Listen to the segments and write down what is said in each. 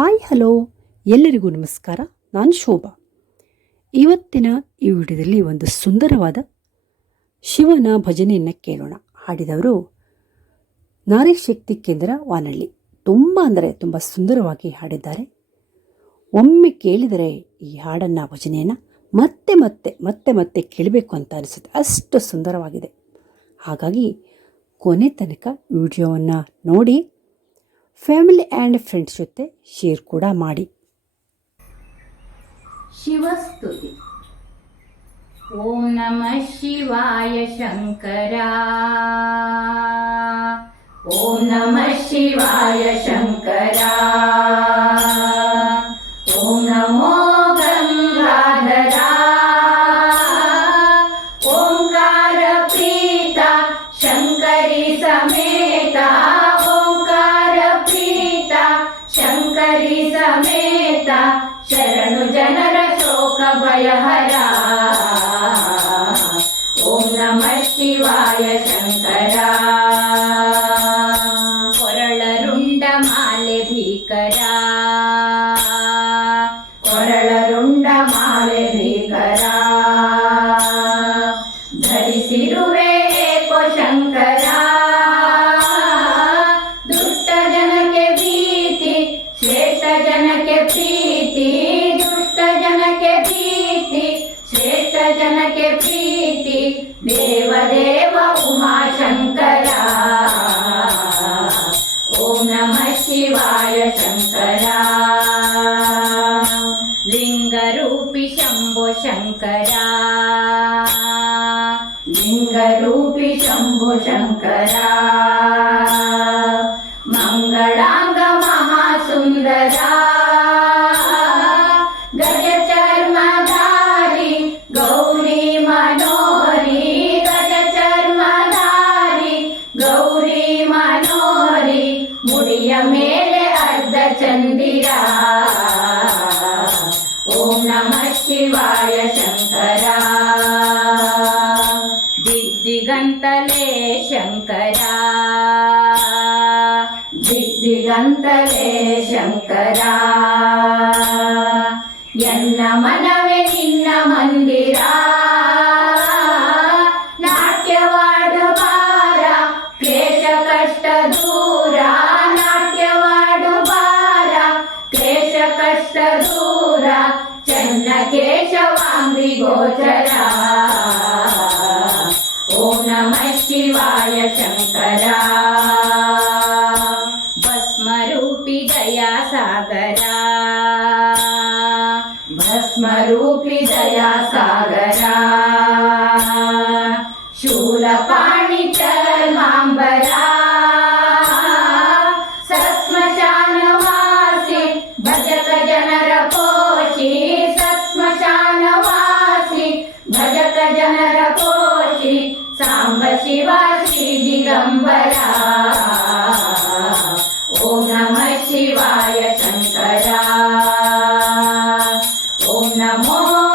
Hi, hello. ಎಲ್ಲರಿಗೂ ನಮಸ್ಕಾರ. ನಾನು ಶೋಭಾ. ಇವತ್ತಿನ ಈ ವಿಡಿಯೋದಲ್ಲಿ ಒಂದು ಸುಂದರವಾದ ಶಿವನ ಭಜನೆಯನ್ನು ಕೇಳೋಣ. ಹಾಡಿದವರು ನಾರಿ ಶಕ್ತಿ ಕೇಂದ್ರ ವಾನಳ್ಳಿ. ತುಂಬ ಅಂದರೆ ತುಂಬ ಸುಂದರವಾಗಿ ಹಾಡಿದ್ದಾರೆ. ಒಮ್ಮೆ ಕೇಳಿದರೆ ಈ ಹಾಡನ್ನು, ಭಜನೆಯನ್ನು ಮತ್ತೆ ಮತ್ತೆ ಮತ್ತೆ ಮತ್ತೆ ಕೇಳಬೇಕು ಅಂತ ಅನಿಸುತ್ತೆ. ಅಷ್ಟು ಸುಂದರವಾಗಿದೆ. ಹಾಗಾಗಿ ಕೊನೆ ತನಕ ವಿಡಿಯೋವನ್ನು ನೋಡಿ ಫ್ಯಾಮಿಲಿ ಆ್ಯಂಡ್ ಫ್ರೆಂಡ್ಸ್ ಜೊತೆ ಶೇರ್ ಕೂಡ ಮಾಡಿ. ಶಿವಸ್ತುತಿ. ಓಂ ನಮಃ ಶಿವಾಯ ಶಂಕರ. ಓಂ ನಮಃ ಶಿವಾಯ ಶಂಕರ. समेत शरणु जनर शोक भयहरा। ओम नमः शिवाय ಜನಕ್ಕೆ ಪ್ರೀತಿ ದೇವ ದೇವ ಉಮಾಶಂಕರ ಓಂ ನಮಃ ಶಿವಾಯ ಶಂಕರ ಲಿಂಗರೂಪಿ ಶಂಭೋ ಶಂಕರ ಲಿಂಗರೂಪಿ ಶಂಭೋ ಶಂಕರ ದಿಗ್ದಿಗಂತಲೇ ಶಂಕರ ಎನ್ನ ಮನವೇ ನಿನ್ನ ಮಂದಿರ ನಾಟ್ಯವಾಡುವಾರ ಕ್ಲೇಶ ಕಷ್ಟ ದೂರ ನಾಟ್ಯವಾಡು ಬಾರ ಕ್ಲೇಶ ಕಷ್ಟ ದೂರ ಚನ್ನ ಕೇಶವಾಂಗ್ರಿ ಗೋಚರ ಓಂ ನಮಃ ಶಿವಾಯ ಶಂಕರ దయా సాగరా భస్మరూపి దయా సాగరా శూలపాణి చర్మాంబరా సస్మశానవాసి భజక జనర పోషి namo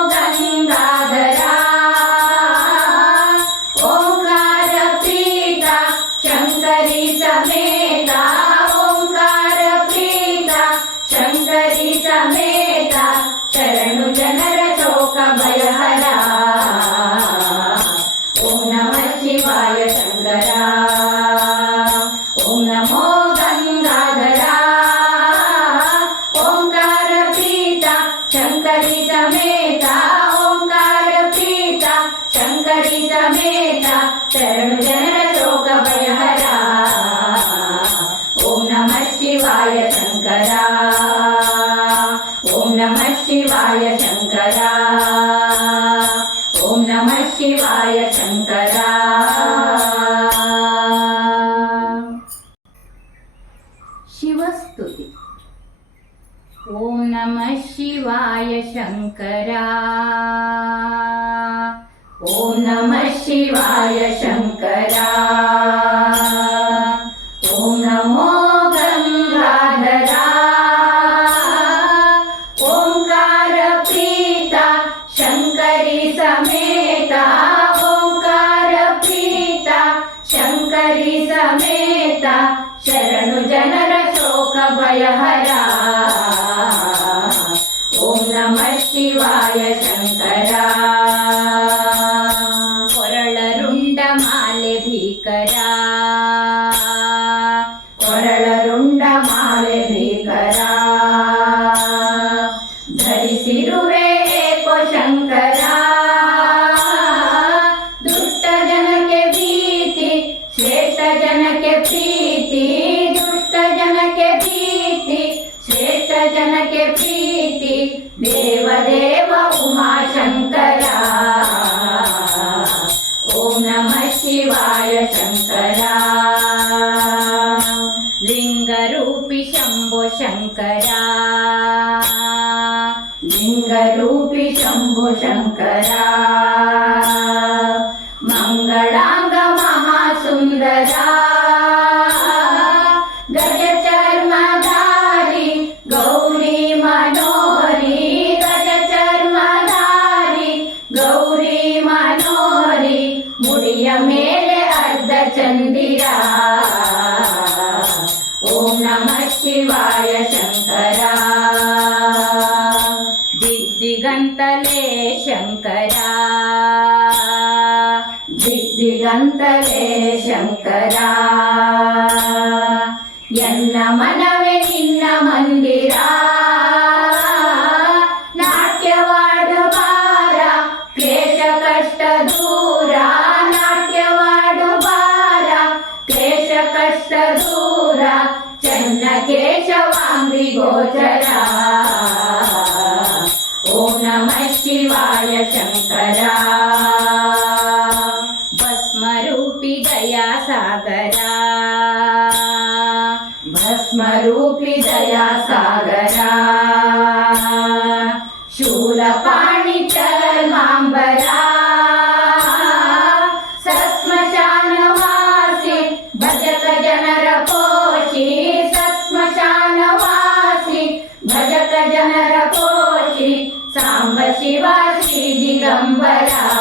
गति समेता शरण जनर शोक भयहरा ओम नमः शिवाय शंकरा। ओम नमः शिवाय शंकरा। ओम नमः शिवाय शंकरा। शिवस्तुति। ॐ नमः शिवाय शङ्करा शिवाय शङ्करा ॐ नमो गङ्गाधरा ओङ्कारप्रीता शङ्करि समेता। ओङ्कारप्रीता शङ्करि समेता। शरणु जनर शोकभयहरा ॐ नमः शिवाय शम्भो शङ्करा मङ्गलाङ्गमहासुन्दरा गजचर्मधारी गौरी मनोहरी गजचर्मधारी गौरी मनोहरी मुडिय मेले अर्धचन्दिरा ॐ नमः शिवाय ದಿಗ್ದಿಗಂತಲೇ ಶಂಕರ ಎನ್ನ ಮನವೇ ನಿನ್ನ ಮಂದಿರ ನಾಟ್ಯವಾಡುವಾರ ಕ್ಲೇಶ ಕಷ್ಟ ದೂರ ನಾಟ್ಯವಾಡುವಾರ ಕ್ಲೇಶ ಕಷ್ಟ ದೂರ ಚನ್ನ ಕೇಶವಾಂಗ್ರಿ ಗೋಚರ ಓಂ ನಮಃ ಶಿವಾಯ ಶಂಕರ भस्मरूपि दयासागरा शूलपाणि चर्माम्बरा सस्मशानवासि भजक जनरपोषि सस्मशानवासि भजक जनरपोषि साम्ब शिवा श्रीदिगम्बरा